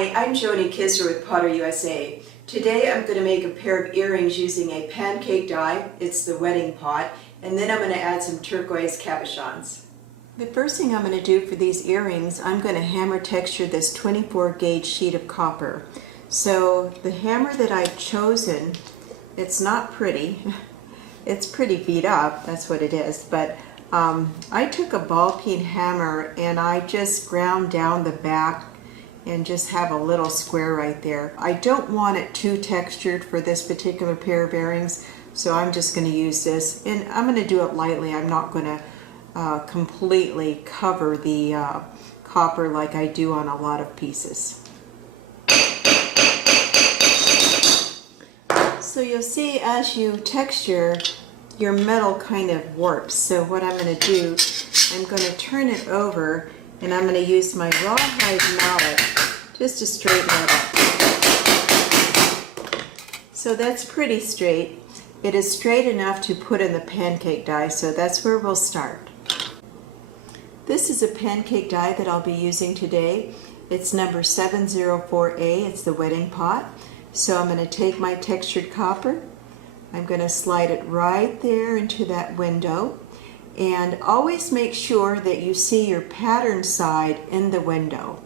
Hi, I'm Joni with PotterUSA. Today I'm going to make a pair of earrings using a pancake die, it's the wedding pot, and then I'm going to add some turquoise cabochons. The first thing I'm going to do for these earrings, I'm going to hammer texture this 24 gauge sheet of copper. So the hammer that I've chosen, it's not pretty, it's pretty beat up, that's what it is, but I took a ball peen hammer and I just ground down the back and just have a little square right there. I don't want it too textured for this particular pair of earrings, so I'm just going to use this, and I'm going to do it lightly. I'm not going to completely cover the copper like I do on a lot of pieces. So you'll see as you texture, your metal kind of warps. So what I'm going to do, I'm going to turn it over and I'm going to use my rawhide mallet just to straighten it up. So that's pretty straight. It is straight enough to put in the pancake die, so that's where we'll start. This is a pancake die that I'll be using today. It's number 704A, it's the wedding pot. So I'm going to take my textured copper, I'm going to slide it right there into that window, and always make sure that you see your pattern side in the window.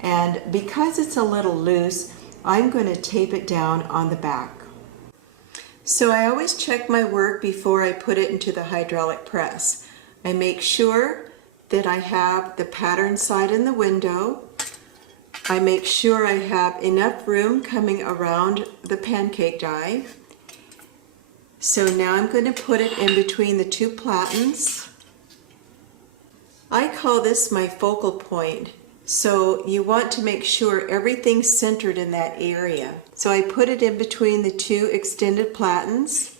And because it's a little loose, I'm going to tape it down on the back. So I always check my work before I put it into the hydraulic press. I make sure that I have the pattern side in the window. I make sure I have enough room coming around the pancake die. So now I'm going to put it in between the two platens. I call this my focal point. So you want to make sure everything's centered in that area. So I put it in between the two extended platens.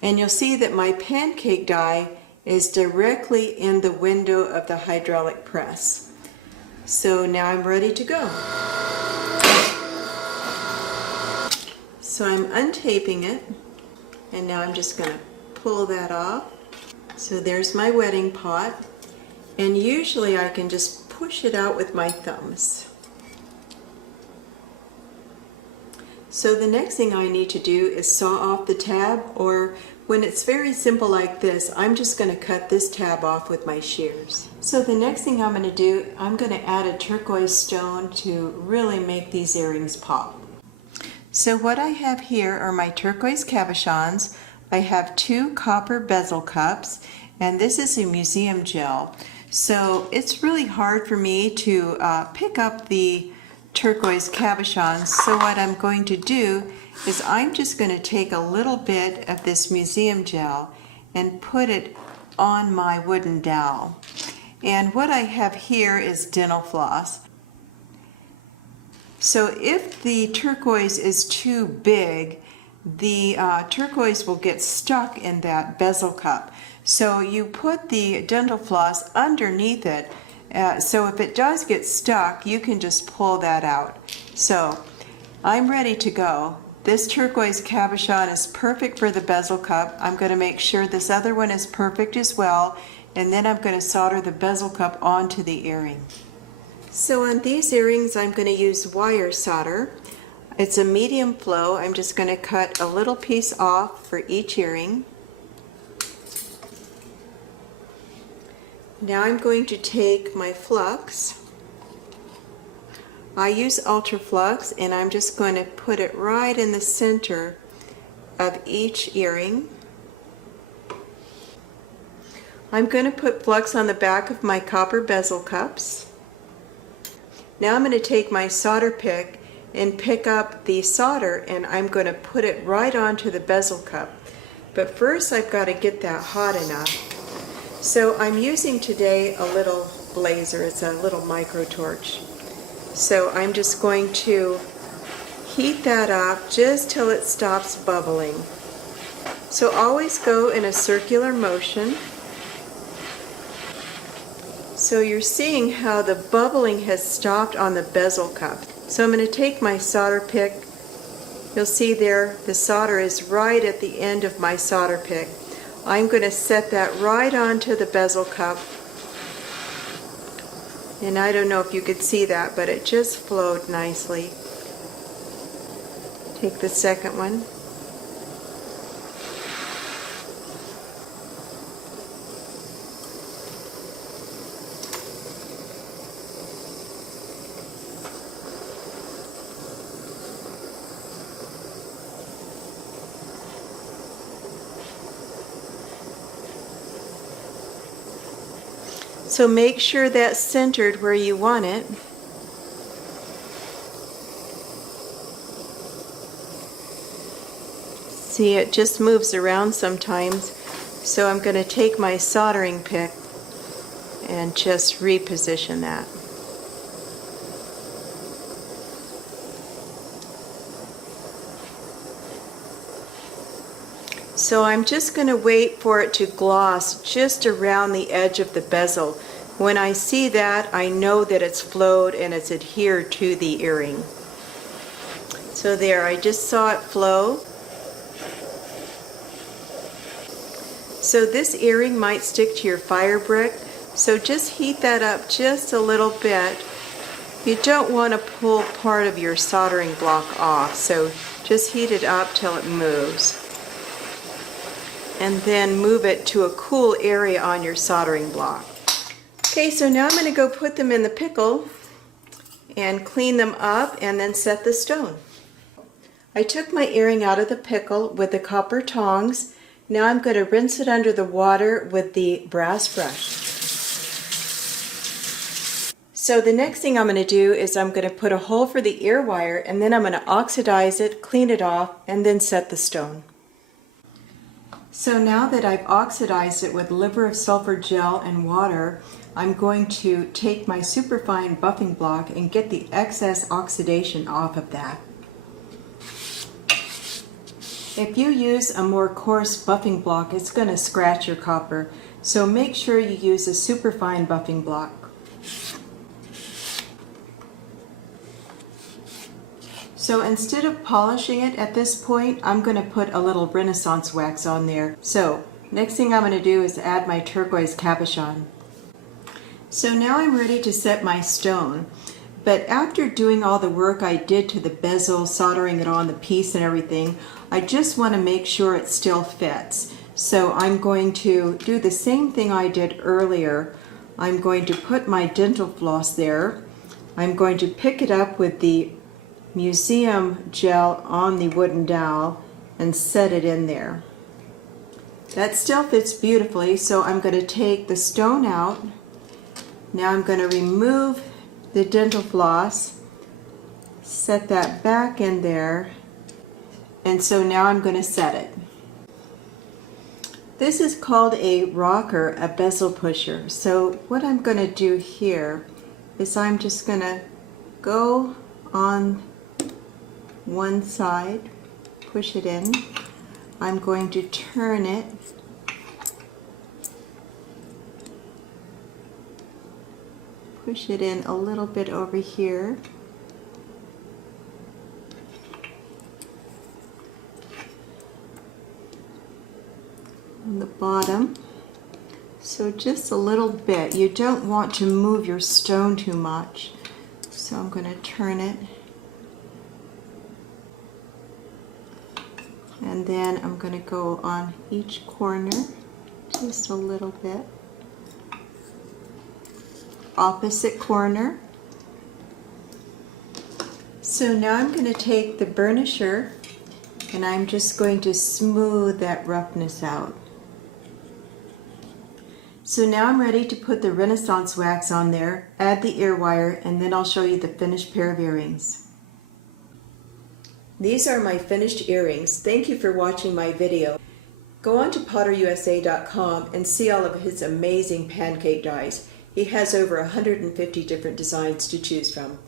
And you'll see that my pancake die is directly in the window of the hydraulic press. So now I'm ready to go. So I'm untaping it. And now I'm just going to pull that off. So there's my wedding pot. And usually I can just push it out with my thumbs. So the next thing I need to do is saw off the tab, or when it's very simple like this, I'm just going to cut this tab off with my shears. So the next thing I'm going to do, I'm going to add a turquoise stone to really make these earrings pop. So what I have here are my turquoise cabochons. I have 2 copper bezel cups, and this is a museum gel. So it's really hard for me to pick up the turquoise cabochons. So what I'm going to do is I'm just going to take a little bit of this museum gel and put it on my wooden dowel. And what I have here is dental floss. So if the turquoise is too big, the turquoise will get stuck in that bezel cup. So you put the dental floss underneath it, so if it does get stuck, you can just pull that out. So I'm ready to go. This turquoise cabochon is perfect for the bezel cup. I'm going to make sure this other one is perfect as well, and then I'm going to solder the bezel cup onto the earring. So on these earrings I'm going to use wire solder. It's a medium flow. I'm just going to cut a little piece off for each earring. Now I'm going to take my flux. I use Ultra Flux, and I'm just going to put it right in the center of each earring. I'm going to put flux on the back of my copper bezel cups. Now I'm going to take my solder pick and pick up the solder, and I'm going to put it right onto the bezel cup. But first I've got to get that hot enough. So I'm using today a little blazer. It's a little micro torch. So I'm just going to heat that up just till it stops bubbling. So always go in a circular motion. So you're seeing how the bubbling has stopped on the bezel cup. So I'm going to take my solder pick. You'll see there the solder is right at the end of my solder pick. I'm going to set that right onto the bezel cup. And I don't know if you could see that, but it just flowed nicely. Take the second one. So make sure that's centered where you want it. See, it just moves around sometimes. So I'm going to take my soldering pick and just reposition that. So I'm just going to wait for it to gloss just around the edge of the bezel. When I see that, I know that it's flowed and it's adhered to the earring. So there, I just saw it flow. So this earring might stick to your fire brick, so just heat that up just a little bit. You don't want to pull part of your soldering block off, so just heat it up till it moves. And then move it to a cool area on your soldering block. Okay, so now I'm going to go put them in the pickle and clean them up and then set the stone. I took my earring out of the pickle with the copper tongs. Now I'm going to rinse it under the water with the brass brush. So the next thing I'm going to do is I'm going to put a hole for the ear wire, and then I'm going to oxidize it, clean it off, and then set the stone. So now that I've oxidized it with liver of sulfur gel and water, I'm going to take my superfine buffing block and get the excess oxidation off of that. If you use a more coarse buffing block, it's going to scratch your copper, so make sure you use a superfine buffing block. So instead of polishing it at this point, I'm going to put a little Renaissance wax on there. So next thing I'm going to do is add my Turquoise Cabochon. So now I'm ready to set my stone. But after doing all the work I did to the bezel, soldering it on the piece and everything, I just want to make sure it still fits. So I'm going to do the same thing I did earlier. I'm going to put my dental floss there. I'm going to pick it up with the museum gel on the wooden dowel and set it in there. That still fits beautifully, so I'm going to take the stone out. Now I'm going to remove the dental floss, set that back in there, and so now I'm going to set it. This is called a rocker, a bezel pusher. So what I'm going to do here is I'm just going to go on one side, push it in. I'm going to turn it, push it in a little bit over here, on the bottom, so just a little bit. You don't want to move your stone too much, so I'm going to turn it. And then I'm going to go on each corner just a little bit. Opposite corner. So now I'm going to take the burnisher and I'm just going to smooth that roughness out. So now I'm ready to put the Renaissance wax on there, add the ear wire, and then I'll show you the finished pair of earrings. These are my finished earrings. Thank you for watching my video. Go on to PotterUSA.com and see all of his amazing pancake dies. He has over 150 different designs to choose from.